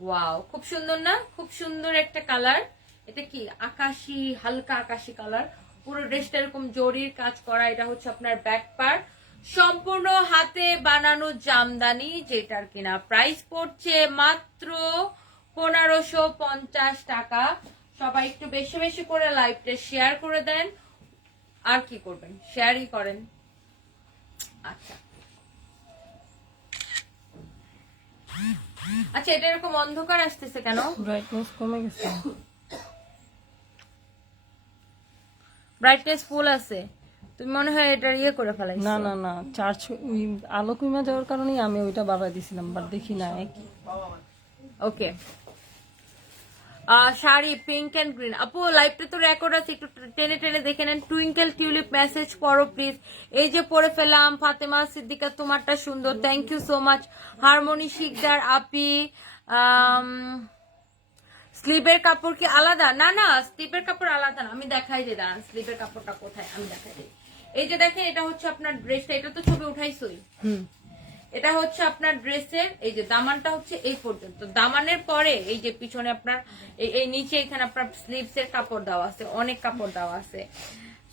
ওয়াও, খুব সুন্দর না? খুব সুন্দর একটা কালার। এটা কি আকাশি, হালকা আকাশি কালার। পুরো ড্রেসটা এরকম জরির কাজ করা। এটা হচ্ছে আপনার ব্যাক পার্ট, সম্পূর্ণ হাতে বানানো জামদানি, যেটার কিনা প্রাইস পড়ছে মাত্র 1550 টাকা। সবাই একটু বেশি বেশি করে লাইভটা শেয়ার করে দেন। আর কি করবেন, শেয়ারই করেন। আচ্ছা আচ্ছা, এটা এরকম অন্ধকার আসতেছে কেন? ব্রাইটনেস কমে গেছে। ব্রাইটনেস ফুল আছে, তুমি মনে হয় এটা ইয়ে করে ফেলাইছো। না না না, চার্জ ওই আলো কমে যাওয়ার কারণেই আমি ওইটা বাড়াই দিছিলাম, বাট দেখি না একই। ওকে, শাড়ি পিঙ্ক এন্ড গ্রিন। আপু লাইভটা তো রেকর্ড আছে, একটু টেনে টেনে দেখে নেন। টুইঙ্কেল টিউলিপ মেসেজ পড়ো প্লিজ। এই যে পড়ে ফেলাম, ফাতেমা সিদ্দিকা তোমারটা সুন্দর, thank you so much. Harmony Shikdar আপি, স্লিপের কাপড় কি আলাদা? না না, স্লিপের কাপড় আলাদা না, আমি দেখাই দিই, দাঁড়ান স্লিপের কাপড়টা কোথায় আমি দেখাই দিই। এই যে দেখেন, এটা হচ্ছে আপনার ড্রেসটা, এটা তো ছবি উঠাইছই। এটা হচ্ছে আপনার ড্রেসের এই যে দামানটা হচ্ছে এই পর্যন্ত, দামানের পরে এই যে পিছনে আপনার এই নিচে এখানে আপনার স্লিভস এর কাপড় দেওয়া আছে, অনেক কাপড় দেওয়া আছে।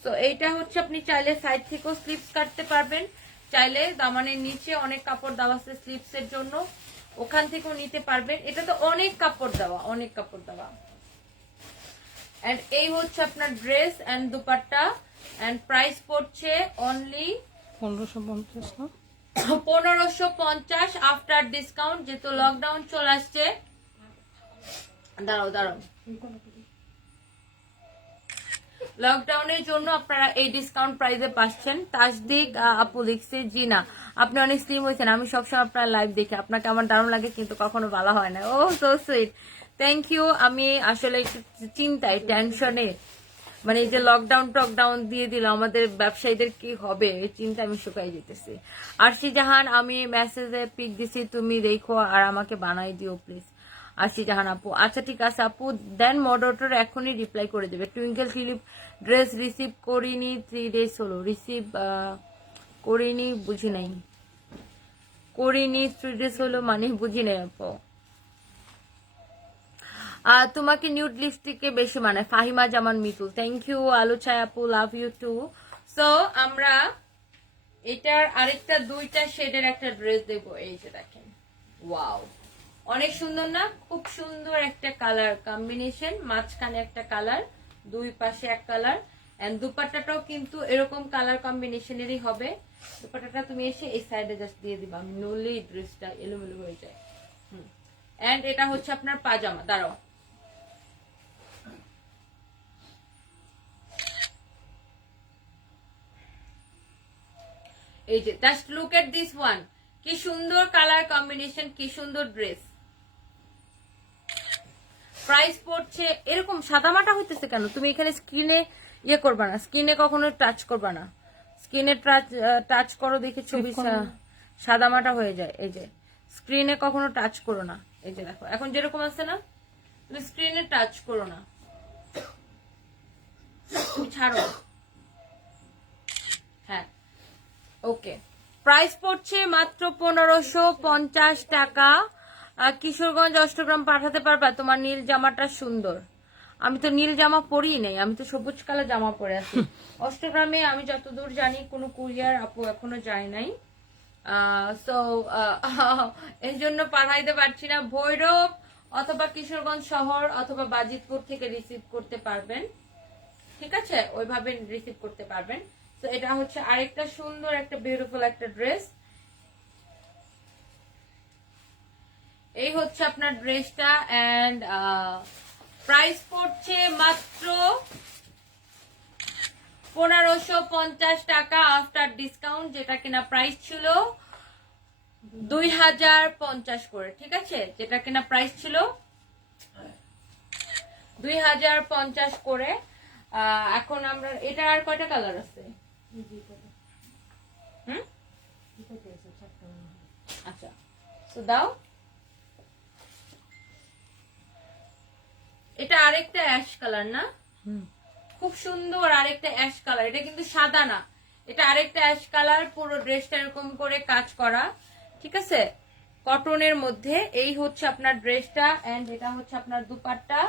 তো এইটা হচ্ছে আপনি চাইলে সাইড থেকেও স্লিভস কাটতে পারবেন, চাইলে দামানের নিচে অনেক কাপড় দেওয়া আছে স্লিভস এর জন্য, ওখান থেকেও নিতে পারবেন। এটা তো অনেক কাপড় দেওয়া, অনেক কাপড় দেওয়া। এন্ড এই হচ্ছে আপনার dress and dupatta, and price পড়ছে অনলি 1550 না? 1550 আফটার ডিসকাউন্ট, যেহেতু লকডাউন চলে আসছে। দাঁড়াও লকডাউনের জন্য আপনারা এই ডিসকাউন্ট প্রাইসে পাচ্ছেন। তাসদিক আপু লিখছে, জি না আপনি অনেক স্লিম হয়েছেন, আমি সবসময় আপনার লাইভ দেখি, আপনাকে আমার দারুণ লাগে কিন্তু কখনো ভালো হয় না। ও সো সুইট, থ্যাংক ইউ। আমি আসলে একটু চিন্তায় টেনশনে, মানে এই যে লকডাউন টকডাউন দিয়ে দিল আমাদের ব্যবসায়ীদের কি হবে এই চিন্তা আমি শুকাই যেতেছি। আরশি জাহান, আমি মেসেজে পিক দিছি, তুমি দেখো আর আমাকে বানাই দিও প্লিজ। আরশি জাহান আপু, আচ্ছা ঠিক আছে আপু, দেন মডারেটর এখনই রিপ্লাই করে দেবে। টুইঙ্কেল টিউলিপ ড্রেস রিসিভ করিনি 3 days হলো, রিসিভ করিনি, বুঝি নাই, করিনি 3 days হলো মানে বুঝি নাই আপু। তোমাকে নিউড লিপস্টিকে বেশি মানায়, ফাহিমা জামান মিতুল, থ্যাংক ইউ। আলু ছায় আপু, লাভ ইউ টু। সো আমরা এটার আরেকটা 2টা শেডের একটা ড্রেস দেবো। এই যে দেখেন, ওয়াও, অনেক সুন্দর না? খুব সুন্দর একটা কালার কম্বিনেশন, মাঝখানে একটা কালার, দুই পাশে এক কালার, এন্ড দুপাট্টাটাও কিন্তু এরকম কালার কম্বিনেশনেরই হবে। দুপাট্টাটা তুমি এসে এই সাইডে জাস্ট দিয়ে দিবা, আমি নলেই ড্রেসটা এলোমেলো হয়ে যায়। এন্ড এটা হচ্ছে আপনার পাজামা। দাঁড়াও, এই যে just look at this one, কি সুন্দর কালার কম্বিনেশন, কি সুন্দর ড্রেস। প্রাইস পড়ছে এরকম সাদামাটা হইতেছে কেন? তুমি এখানে স্ক্রিনে ইয়ে করবা না, স্ক্রিনে কখনো টাচ করবা না, স্ক্রিনে টাচ করো দেখে ছবি সাদামাটা হয়ে যায়। এই যে স্ক্রিনে কখনো টাচ করো না, এই যে দেখো এখন যেরকম আছে না, তুমি স্ক্রিনে টাচ করো না, তুমি ছাড়ো। হ্যাঁ, ওকে। প্রাইস পড়ছে মাত্র 1550 টাকা। কিশোরগঞ্জ অষ্টগ্রাম পাঠাতে পারবা? তোমার নীল জামাটা সুন্দর। আমি তো নীল জামা পরি নাই, আমি তো সবুজ কালার জামা পরে আছি। অষ্টগ্রামে আমি যতদূর জানি কোনো কুরিয়ার আপু এখনো যায় নাই, সো এই জন্য পাঠাইতে পারছি না। ভৈরব অথবা কিশোরগঞ্জ শহর অথবা বাজিতপুর থেকে রিসিভ করতে পারবেন, ঠিক আছে, ওইভাবে রিসিভ করতে পারবেন। তো এটা হচ্ছে আরেকটা সুন্দর একটা বিউটিফুল একটা ড্রেস। এই হচ্ছে আপনার ড্রেসটা, এন্ড প্রাইস পড়ছে মাত্র 1550 টাকা আফটার ডিসকাউন্ট, যেটা কিনা প্রাইস ছিল 2050 করে, ঠিক আছে, যেটা কিনা প্রাইস ছিল 2050 করে। এখন আমরা এটা আর কয়টা কালার আছে? আচ্ছা, তো দাও, এটা আরেকটা অ্যাশ কালার না? খুব সুন্দর আরেকটা অ্যাশ কালার, এটা কিন্তু সাদা না, এটা আরেকটা অ্যাশ কালার। পুরো ড্রেসটা এরকম করে কাজ করা, ঠিক আছে, কটনের মধ্যে। এই হচ্ছে আপনার ড্রেসটা, এন্ড এটা হচ্ছে আপনার দুপাট্টা,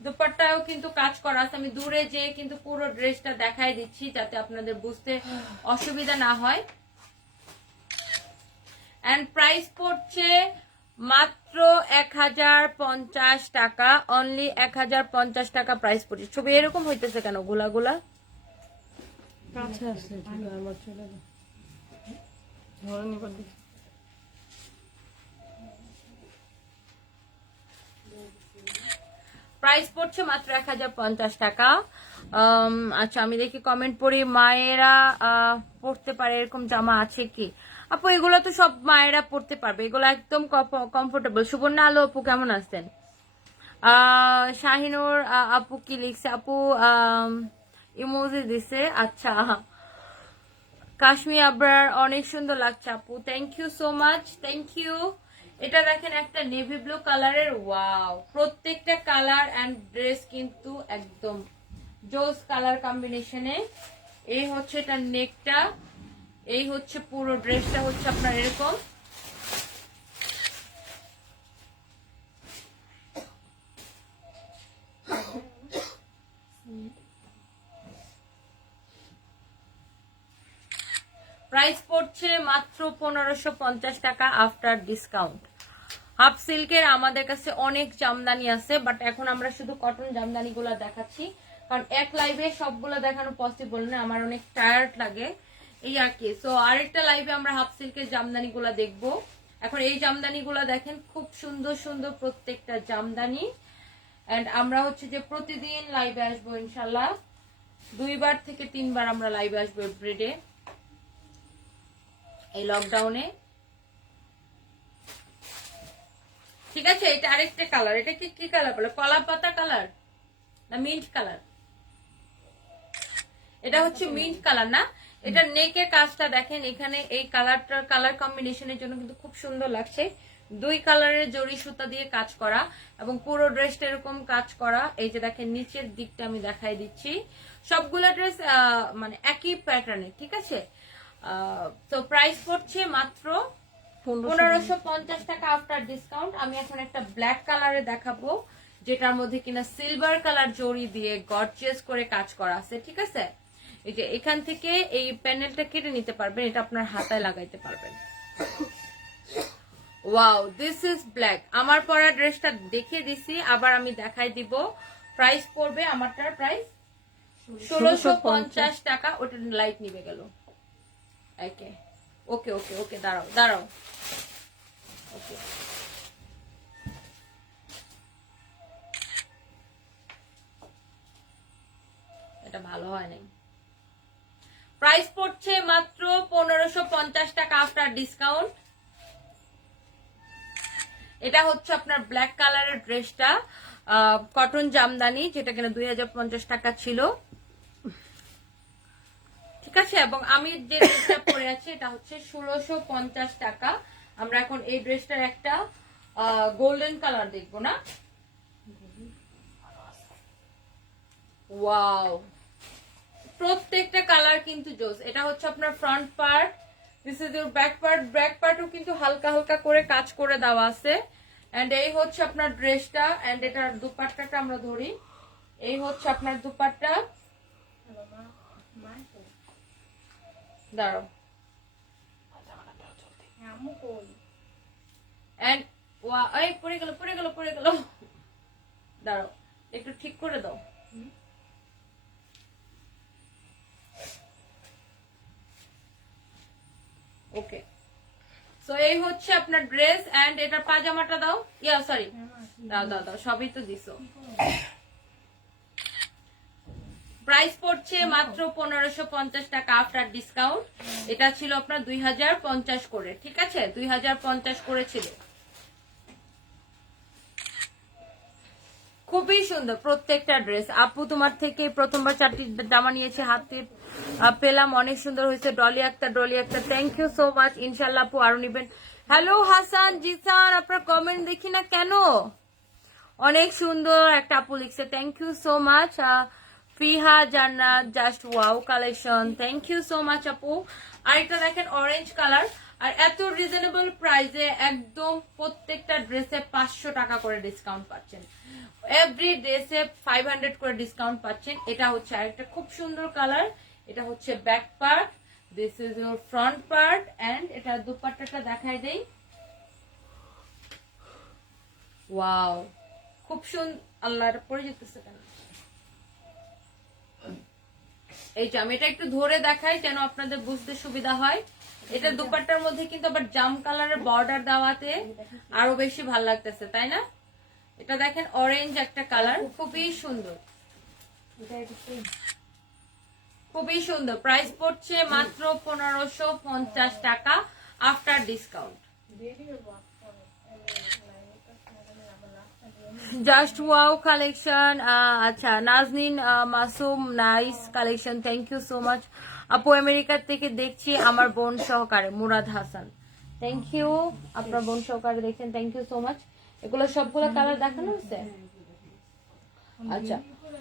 দুপাট্টাও কিন্তু কাজ করা আছে। আমি দূরে যে কিন্তু পুরো ড্রেসটা দেখাই দিচ্ছি যাতে আপনাদের বুঝতে অসুবিধা না হয়। এন্ড প্রাইস পড়ছে মাত্র 1050 টাকা, অনলি 1050 টাকা প্রাইস পড়ছে। ছবি এরকম হইতেছে কেন গোলা গোলা? কাছে আসলে ঠিক হয়, আমার চলে যায়, ধরে নিবার দিকে। প্রাইস পড়ছে মাত্র 1050 টাকা। আচ্ছা আমি দেখি কমেন্ট পড়ি। মায়েরা পড়তে পারে এরকম জামা আছে কি আপু? এগুলো তো সব মায়েরা পড়তে পারবে, এগুলো একদম কমফোর্টেবল। সুবর্ণা আলো আপু কেমন আছেন? শাহিনুর আপু কি লিখছে? আপু ইমোজি দিছে, আচ্ছা। কাশ্মীর আবরার, অনেক সুন্দর লাগছে আপু, thank you so much, thank you. এটা দেখেন একটা নেভি ব্লু কালারের, ওয়াও, প্রত্যেকটা কালার এন্ড ড্রেস কিন্তু একদম জোস কালার কম্বিনেশনে। এই হচ্ছে এটা নেকটা, এই হচ্ছে পুরো ড্রেসটা হচ্ছে আপনার এরকম প্রাইস পড়ছে মাত্র 1550 টাকা আফটার ডিসকাউন্ট। হাফ সিল্কের আমাদের কাছে অনেক জামদানি আছে, বাট এখন আমরা শুধু কটন জামদানি গুলা দেখাচ্ছি, কারণ এক লাইভে সবগুলো দেখানো পসিবল না, আমার অনেক টায়ার্ড লাগে এই আর কি। সো আরেকটা লাইভে আমরা হাফ সিল্কের জামদানি গুলা দেখবো। এখন এই জামদানি গুলা দেখেন, খুব সুন্দর সুন্দর প্রত্যেকটা জামদানি। এন্ড আমরা হচ্ছে যে প্রতিদিন লাইভে আসবো ইনশাল্লাহ, 2বার থেকে 3বার আমরা লাইভে আসবো এভরিডে এই লকডাউনে। ঠিক আছে, এটা আরেকটা কালার। এটা কি কালার বলে? কলা পাতা কালার না মিন্ট কালার? এটা হচ্ছে মিন্ট কালার না? এটা নেকের কাজটা দেখেন, এখানে এই কালারটার কালার কম্বিনেশনের জন্য কিন্তু খুব সুন্দর লাগছে। 2 কালারের জরি সুতা দিয়ে কাজ করা এবং পুরো ড্রেসটা এরকম কাজ করা। এই যে দেখেন নিচের দিকটা আমি দেখাই দিচ্ছি, সবগুলা ড্রেস মানে একই প্যাটার্নে। ঠিক আছে, তো প্রাইস পড়ছে মাত্র 1550 টাকা আফটার ডিসকাউন্ট। আমি এখন একটা ব্ল্যাক কালারে দেখাবো, যেটার মধ্যে কিনা সিলভার কালার জড়ি দিয়ে গর্জিয়াস করে কাজ করা আছে। ঠিক আছে, এই যে এখান থেকে এই প্যানেলটা কেটে নিতে পারবেন, এটা আপনার হাতায় লাগাইতে পারবেন। Wow, this is black. আমার পরা ড্রেসটা দেখিয়ে দিছি, আবার আমি দেখাই দিব। প্রাইস পড়বে আমারটার প্রাইস 1650 টাকা। ওটা লাইট নিবে গেল। ওকে ওকে ওকে ওকে, দাঁড়াও দাঁড়াও। ওকে, এটা ভালো হয় নাই। প্রাইস পড়ছে মাত্র 1550 টাকা আফটার ডিসকাউন্ট। এটা হচ্ছে আপনার ব্ল্যাক কালারের ড্রেসটা, কটন জামদানি, যেটা কিনা 2050 টাকা ছিল। ঠিক আছে, এবং আমি যে ড্রেসটা পরে আছি এটা হচ্ছে 1650 টাকা। আমরা এখন এই ড্রেসটার একটা গোল্ডেন কালার দেখবো না? ওয়াও, প্রত্যেকটা কালার কিন্তু জোস। এটা হচ্ছে আপনার front part, this is your back part. Back পার্টও কিন্তু হালকা হালকা করে কাজ করে দেওয়া আছে। এন্ড এই হচ্ছে আপনার ড্রেসটা। এন্ড এটার দুপাট্টাটা আমরা ধরি, এই হচ্ছে আপনার দুপাট্টা। দাঁড়াও, এন্ড এই পড়ে গেল পড়ে গেল পড়ে গেল। দাঁড়াও, একটু ঠিক করে দাও। ওকে, সো এই হচ্ছে আপনার ড্রেস। এন্ড এটার পাজামাটা দাও, সরি, দাও দাও দাও, সবই তো দিছো। প্রাইস পড়ছে মাত্র 1550 টাকা আফটার ডিসকাউন্ট। এটা ছিল আপনার 2050 করে। ঠিক আছে, 2050 করে ছিল। খুবই সুন্দর প্রত্যেকটা ড্রেস। আপু তোমার থেকে প্রথমবার 4টি জামা নিয়েছে, হাতে পেলাম, অনেক সুন্দর হয়েছে। Dolly Akter, Dolly Akter, thank you so much. ইনশাল্লাহ আপু আরো নিবেন। হ্যালো হাসান জিসান, আপনার কমেন্ট দেখি না কেন? অনেক সুন্দর একটা আপু লিখছে, thank you so much. Fiha Jannat, just wow collection, thank you so much আপু। আর এটা দেখেন অরেঞ্জ কালার, আর এত রিজনেবল প্রাইসে একদম প্রত্যেকটা ড্রেসে 500 টাকা করে ডিসকাউন্ট পাচ্ছেন। এভরি ড্রেসে 500 করে ডিসকাউন্ট পাচ্ছেন। এটা হচ্ছে আরেকটা খুব সুন্দর কালার। এটা হচ্ছে back part, this is your front part. And এটা দুপাট্টাটা দেখাই দেই। ওয়াও, খুব সুন্দর। আল্লাহ, এটা পরে যেতেছে কেন? এই যে আমি এটা একটু ধরে দেখাই যেন আপনাদের বুঝতে সুবিধা হয়। এটা দুপাট্টার মধ্যে কিন্তু আবার জাম কালারের বর্ডার দেওয়াতে আরো বেশি ভালো লাগতেছে, তাই না? এটা দেখেন অরেঞ্জ একটা কালার, খুবই সুন্দর, খুবই সুন্দর। প্রাইস পড়ছে মাত্র 1550 টাকা after discount. Just wow collection. আচ্ছা, Nazneen Masum, nice collection, thank you so much আপু। আমেরিকার থেকে দেখছি আমার বোন সহকারে, মুরাদ হাসান, থ্যাংক ইউ। আপনার বোন সহকারে দেখছেন, থ্যাংক ইউ সো মাচ। এগুলো সবগুলো কালার দেখানো হচ্ছে। আচ্ছা,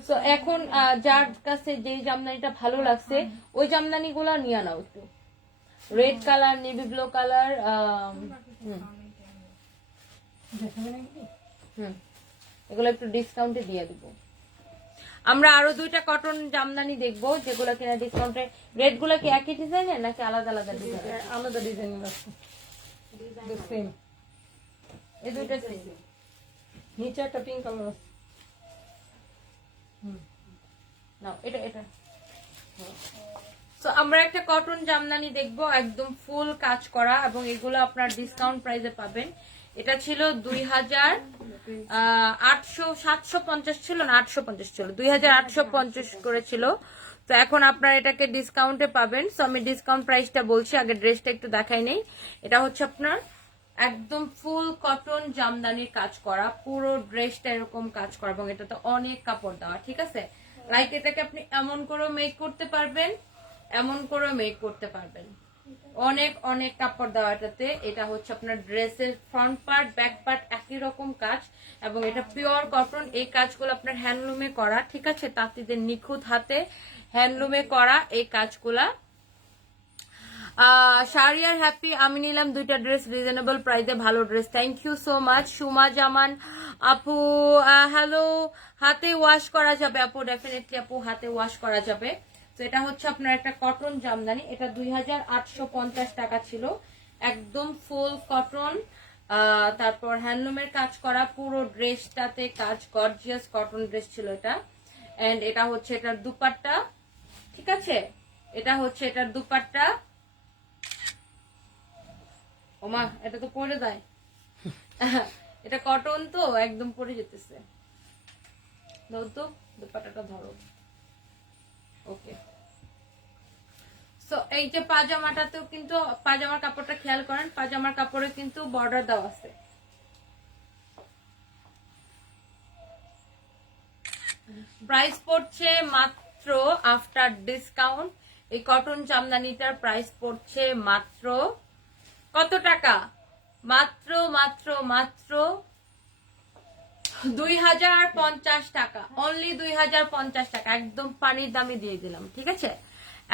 তো এখন যার কাছে যেই জামদানিটা ভালো লাগছে ওই জামদানি গুলা নিয়ে নাও। একটু red colour, navy blue colour, এগুলো একটু ডিসকাউন্টে দিয়ে দিব। আমরা আরো 2টা কটন জামদানি দেখবো যেগুলো কিনা ডিসকাউন্টে। রেট গুলো কি একই ডিজাইনের নাকি আলাদা আলাদা ডিজাইন? আলাদা ডিজাইনের আছে, সেম। এই 2টা সেম। নিচে একটা পিঙ্ক কালার আছে। নাও এটা এটা। সো আমরা একটা কটন জামদানি দেখবো একদম ফুল কাজ করা, এবং এগুলো আপনার ডিসকাউন্ট প্রাইসে পাবেন। এটা ছিল 2850 ছিল না, 850 ছিল, 2850 করেছিল। তো এখন আপনার এটাকে ডিসকাউন্টে পাবেন। সো আমি ডিসকাউন্ট প্রাইসটা বলছি, আগে ড্রেসটা একটু দেখাই নেই। এটা হচ্ছে আপনার একদম ফুল কটন জামদানির কাজ করা, পুরো ড্রেসটা এরকম কাজ করা, এবং এটা তো অনেক কাপড় দেওয়া, ঠিক আছে। লাইক এটাকে আপনি এমন করে মেক করতে পারবেন, এমন করে মেক করতে পারবেন, অনেক অনেক কাপড় দেওয়া এটাতে। এটা হচ্ছে আপনার ড্রেসের ফ্রন্ট পার্ট ব্যাক পার্ট একই রকম কাজ, এবং এটা পিওর কটন। এই কাজগুলো আপনার হ্যান্ডলুমে করা, ঠিক আছে, তাঁতিদের নিখুঁত হাতে হ্যান্ডলুমে করা এই কাজগুলা। শারিয়ার হ্যাপি, আমি নিলাম 2টা ড্রেস রিজনেবল প্রাইসে, ভালো dress, thank you so much. Suma Zaman আপু হ্যালো, হাতে ওয়াশ করা যাবে আপু? ডেফিনেটলি আপু, হাতে ওয়াশ করা যাবে। তো এটা হচ্ছে আপনার একটা কটন জামদানি, এটা 2850 টাকা ছিল, একদম ফুল কটন। তারপর হ্যান্ডলুমের কাজ করা, পুরো ড্রেসটাতে কাজ, গর্জিয়াস কটন ড্রেস ছিল এটা। এন্ড এটা হচ্ছে এটার দুপাট্টা, ঠিক আছে, এটা হচ্ছে এটার দুপাট্টা। ওমা এটা তো পরে যায়, এটা কটন তো একদম পরে যেতেছে। ধরো তো দুপাট্টাটা ধরো, ওকে। সো এই যে পাজামাটাতেও কিন্তু, পাজামার কাপড়টা খেয়াল করেন, পাজামার কাপড়ে কিন্তু বর্ডার দেওয়া আছে। প্রাইস পড়ছে মাত্র আফটার ডিসকাউন্ট, এই কটন জামদানিটার প্রাইস পড়ছে মাত্র কত টাকা? মাত্র মাত্র মাত্র 2050 টাকা, অনলি 2050 টাকা, একদম পানির দামে দিয়ে দিলাম, ঠিক আছে,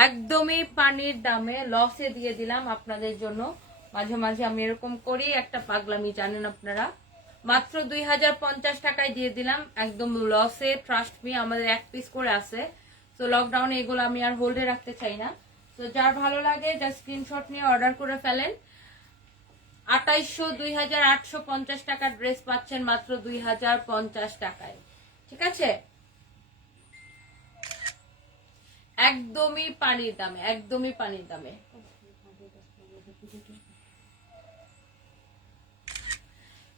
একদমই পানির দামে, লসে দিয়ে দিলাম আপনাদের জন্য। মাঝে মাঝে আমি এরকম করি, একটা পাগলামি, জানেন আপনারা। মাত্র 2050 টাকায় দিয়ে দিলাম, একদম লসে, ট্রাস্ট মি। আমাদের 1 পিস করে আছে, তো লকডাউনে এগুলো আমি আর হোল্ডে রাখতে চাই না। তো যার ভালো লাগে জাস্ট স্ক্রিনশট নিয়ে অর্ডার করে ফেলেন। 2850 টাকার ড্রেস পাচ্ছেন মাত্র 2050 টাকায়, ঠিক আছে, একদমই পানির দামে, একদমই পানির দামে।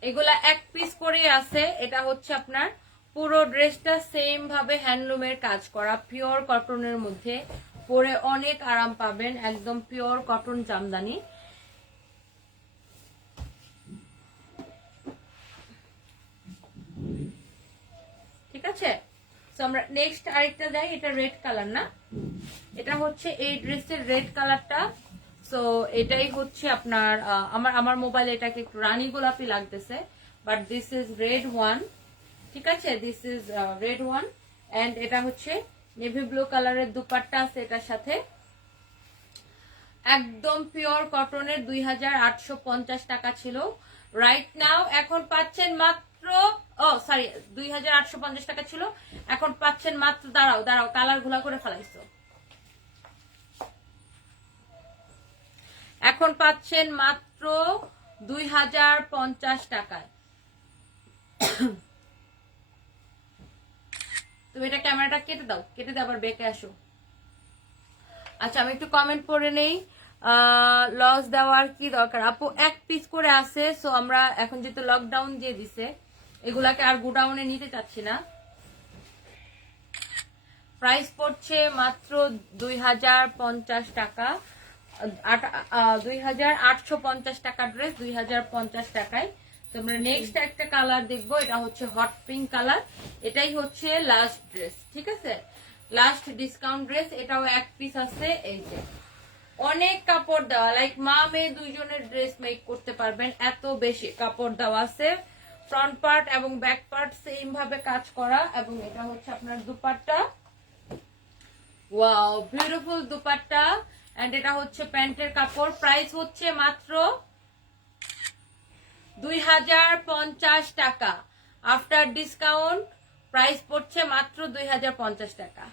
এগুলা 1 পিস করে আছে। এটা হচ্ছে আপনার পুরো ড্রেসটা সেম ভাবে হ্যান্ডলুমের কাজ করা, পিওর কটনের মধ্যে, পরে অনেক আরাম পাবেন, একদম পিওর কটন জামদানি। ঠিক আছে, তো আমরা নেক্সট আরেকটা যাই। এটা রেড কালার না, এটা হচ্ছে এই ড্রেসের রেড কালারটা। সো এটাই হচ্ছে আপনার আমার মোবাইলে এটাকে একটু রানী গোলাপি লাগতেছে, but this is red one, ঠিক আছে, this is red one. And এটা হচ্ছে নেভি ব্লু কালারের দুপাট্টা আছে এটার সাথে, একদম পিওর কটনের। 2850 টাকা ছিল, রাইট নাও এখন পাচ্ছেন মাত্র, ও সরি 2850 টাকা ছিল, এখন পাচ্ছেন মাত্র, দাঁড়াও দাঁড়াও, কালার ঘোলা করে ফেলাইছো, এখন পাচ্ছেন মাত্র 2050 টাকায়। তুমি এটা ক্যামেরাটা কেটে দাও, কেটে দিয়ে আবার বেঁকে আসো। আচ্ছা আমি একটু কমেন্ট পড়ে নেই। লস দেওয়ার কি দরকার আপু, 1 পিস করে আছে। সো আমরা এখন যেহেতু লকডাউন দিয়ে দিছে, এগুলাকে আর গোডাউনে নিতে চাচ্ছি না। প্রাইস পড়ছে মাত্র 2050 টাকা, 2850 টাকা ড্রেস 2050 টাকায়। তো আমরা নেক্সট একটা কালার দেখবো, এটা হচ্ছে হট পিঙ্ক কালার। এটাই হচ্ছে লাস্ট ড্রেস, ঠিক আছে, লাস্ট ডিসকাউন্ট ড্রেস। এটাও 1 পিস আছে। এই যে অনেক কাপড় দেওয়া, লাইক মা মেয়ে দুইজনের ড্রেস মেক করতে পারবেন, এত বেশি কাপড় দেওয়া আছে। ফ্রন্ট পার্ট এবং ব্যাক পার্ট সেম ভাবে কাজ করা, এবং এটা হচ্ছে আপনার dupatta, wow beautiful dupatta. And এটা হচ্ছে প্যান্টের কাপড়। প্রাইস হচ্ছে মাত্র 2050 টাকা, আফটার ডিসকাউন্ট প্রাইস পড়ছে মাত্র 2050 টাকা।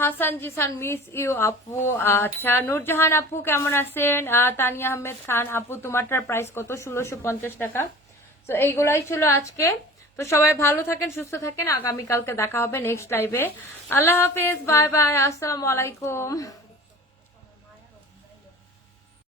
হাসান জিসান মিস ইউ আপু। আচ্ছা নূরজাহান আপু কেমন আছেন? তানিয়া আহমেদ খান আপু তোমারটার প্রাইস কত? 1650 টাকা। তো এইগুলাই ছিল আজকে। তো সবাই ভালো থাকেন, সুস্থ থাকেন, আগামীকালকে দেখা হবে নেক্সট লাইভে। আল্লাহ হাফেজ, বাই বাই, আসসালামু আলাইকুম।